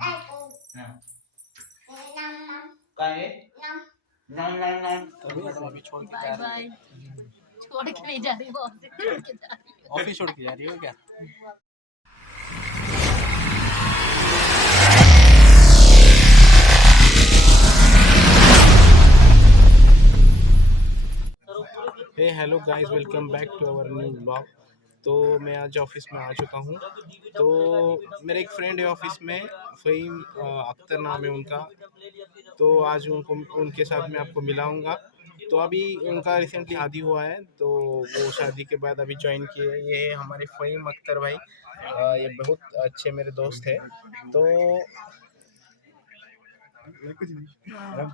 काय नाम नाम नाम अभी छोड़ के जा रही है। छोड़ के नहीं जा रही वो ऑफिस छोड़ के जा रही है। ऑफिस छोड़ के जा रही हो क्या? Hey hello guys, welcome back to our new blog. तो मैं आज ऑफिस में आ चुका हूँ। तो मेरे एक फ्रेंड है ऑफिस में, फ़हीम अख्तर नाम है उनका। तो आज उनके साथ मैं आपको मिलाऊंगा। तो अभी उनका रिसेंटली शादी हुआ है, तो वो शादी के बाद अभी ज्वाइन किए। ये है हमारे फ़हीम अख्तर भाई। ये बहुत अच्छे मेरे दोस्त है। तो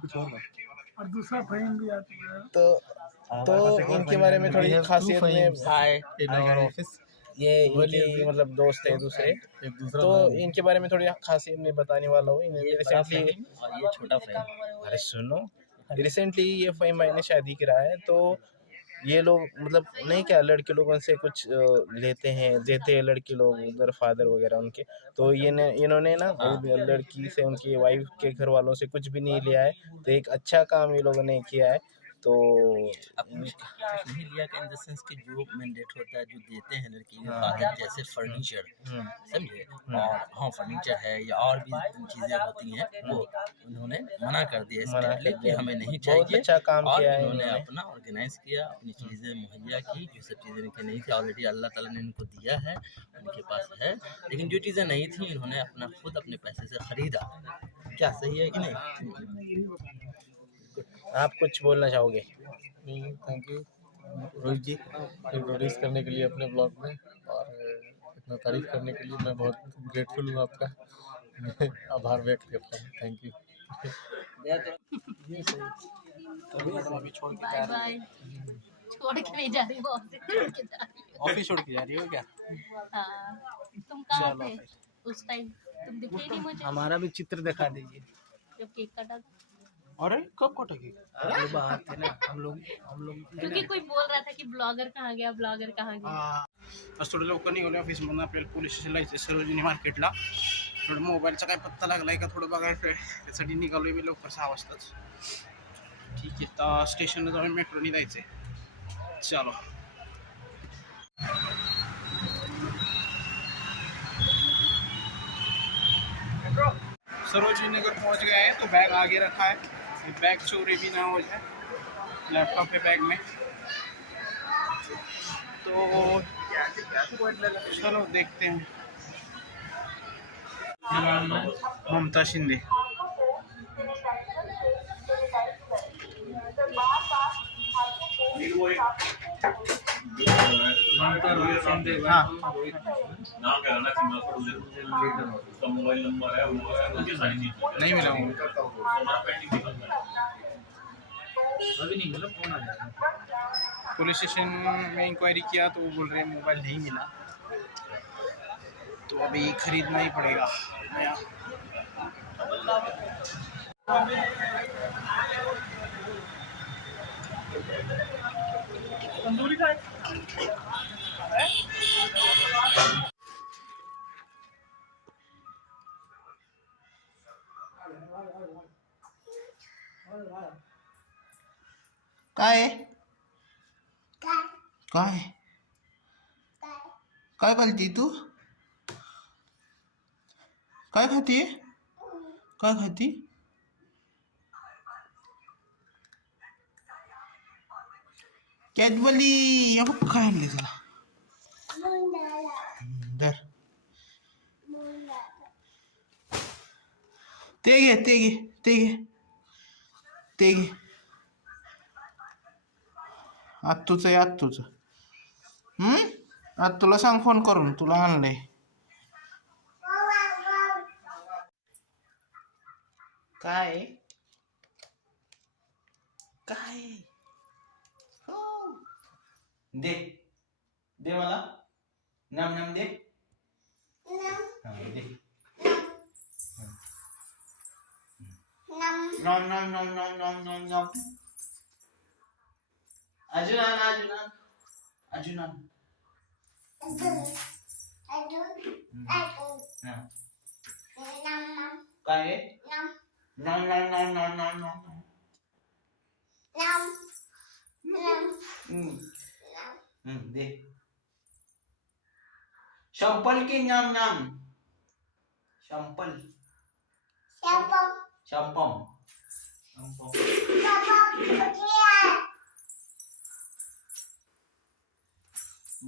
कुछ और दूसरा फ़हीम भी आता है। तो इनके बारे में थोड़ी खासियत में ऑफिस ये इनके मतलब दोस्त है दूसरे। तो इनके बारे में थोड़ी खासियत में बताने वाला हूँ। रिसेंटली ये छोटा फ़हीम। अरे सुनो, रिसेंटली ये फ़हीम भाई ने शादी करा है। तो ये लोग मतलब नहीं क्या, लड़के लोगों से कुछ लेते हैं, देते हैं लड़के लोग उधर, फादर वगैरह उनके। तो इन्होंने ना लड़की से, उनकी वाइफ के घर वालों से कुछ भी नहीं लिया है। तो एक अच्छा काम ये लोगों ने किया है। तो अपने नहीं लिया का इन द सेंस कि जो मैंडेट होता है, जो देते हैं लड़की के फादर, जैसे फर्नीचर, समझे। और हाँ, फर्नीचर है या और भी चीज़ें होती हैं, वो उन्होंने मना कर दिया स्ट्रिक्टली कि हमें नहीं चाहिए। बहुत अच्छा काम और किया है इन्होंने इन्होंने। अपना ऑर्गेनाइज किया, अपनी चीज़ें मुहैया की। जो सब चीज़ें इनकी नहीं थी, ऑलरेडी अल्लाह ताला ने इनको दिया है, उनके पास है। लेकिन जो चीज़ें नहीं थी, इन्होंने अपना खुद अपने पैसे से खरीदा। क्या सही है कि नहीं? आप कुछ बोलना चाहोगे? Thank you Rohit ji, introduce करने के लिए अपने ब्लॉग में, और इतना तारीफ करने के लिए मैं बहुत ग्रेटफुल हूँ आपका। आभार व्यक्त करता हूँ। Thank you. ये सही। तो अभी छोड़ के जा बाय रही है। बाय। छोड़ के नहीं जा रही वो ऑफिस छोड़ के जा रही है। ऑफिस छोड़ के जा रही हो क्या? हाँ, तुम कहाँ चलो थे फिर। उस टाइम? तुम दिखे ही नहीं मुझे हमारा भी चित्र दिखा दीजिए। जब केक काटा था। अरे कब कटेगी? अरे बाहर थे ना हम लोग क्योंकि कोई बोल रहा था कि ब्लॉगर कहाँ गया, ब्लॉगर कहाँ गया। आज थोडं लवकर निघालो ऑफिस मधून. आपल्याला पोलीस स्टेशनला जायचं सरोजिनी मार्केटला. थोडं मोबाईलचा काय पत्ता लागलाय का थोडं बघायचं आहे. त्यासाठी निघालोय मी लवकर 6 वाजताच. ठीक आहे, तर स्टेशनला जाऊन मेट्रोने जायचंय. चलो. सरोजिनी नगर पहुंच गए हैं. तो बैग आगे रखा है, बैग चोरी भी ना हो जाए. लैपटॉप है बैग में. तो चलो देखते हैं. ममता शिंदे. हाँ, मोबाइल नंबर है, वो सारी चीजें नहीं मिला हूँ. अभी नहीं मिला, फोन आ जाएगा। पुलिस स्टेशन में इंक्वायरी किया तो वो बोल रहे हैं मोबाइल नहीं मिला. तो अभी खरीदना ही पड़ेगा नया. तंदूरी का काय काय काय बोलती तू? काय खाती? काय खाती? कॅडबरी. अब काय आणले तुला? दर ते घे ते घे ते घे ते घे. आत्तूचं आहे आत्तूचं. आज तुला सांग फोन करून तुला आणलंय. काय काय हो. दे दे मला. नाम नाम दे. हा, दे. नॉम नॉम नॉम नॉम नॉम नॉम नॉम. अजून आण अजून आण अजून आण. हा. नाम नाम नाम नाम नाम नाम दे शंपल की नाम नाम शंपल शंपम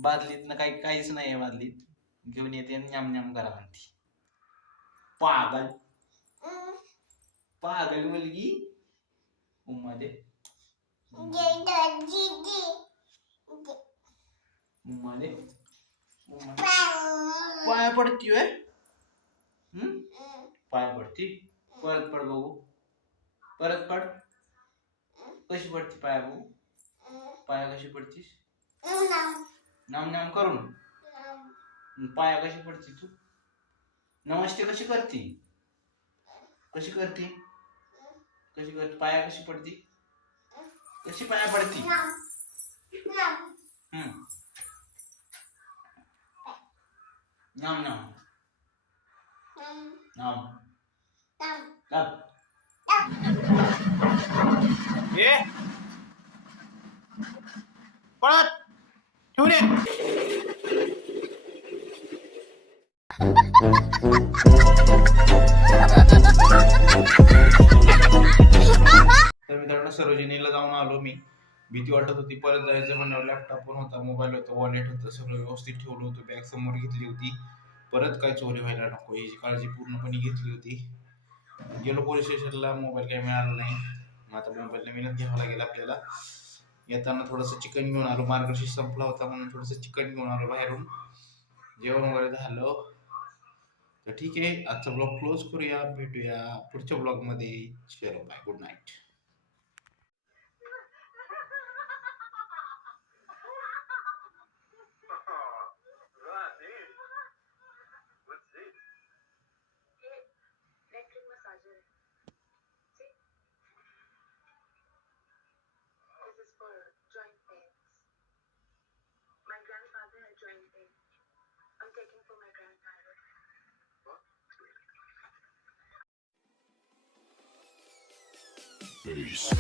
बादलीत ना काहीच नाही आहे बादलीत घेऊन येते आणि न्याम न्याम करा म्हणते पागल पागल मुलगी उम्मा पाया पडती होय पाया पडती परत पड बघू परत पड कशी पडती पाया बघू पाया कशी पडतीस नाम नाम करून पाया कशी पडती तू नमस्ते कशी करती कशी करती पाया कशी पडती कशी पाया पडती नाम नाम नाम नाम ये पळत ठेवून ये. तर मित्रांनो सरोजिनीला जाऊन आलो मी. भीती वाटत होती परत जायचं म्हणल्यावर. लॅपटॉप पण होता, मोबाईल होता, वॉलेट होतं, सगळं व्यवस्थित ठेवलं होतं. बॅग समोर घेतली होती. परत काय चोरी व्हायला नको याची काळजी पूर्णपणे घेतली होती. गेलो पोलीस स्टेशनला, मोबाईल काही मिळाला नाही. मग आता मोबाईल नवीनच घ्यावा लागेल आपल्याला. येताना थोडंसं चिकन घेऊन आलो, मार्गशीर्ष संपला होता म्हणून थोडंसं चिकन घेऊन आलो बाहेरून. जेवण वगैरे झालं. तर ठीक आहे, आजचा ब्लॉग क्लोज करूया. भेटूया पुढच्या ब्लॉगमध्ये. चलो बाय, गुड नाईट. Peace.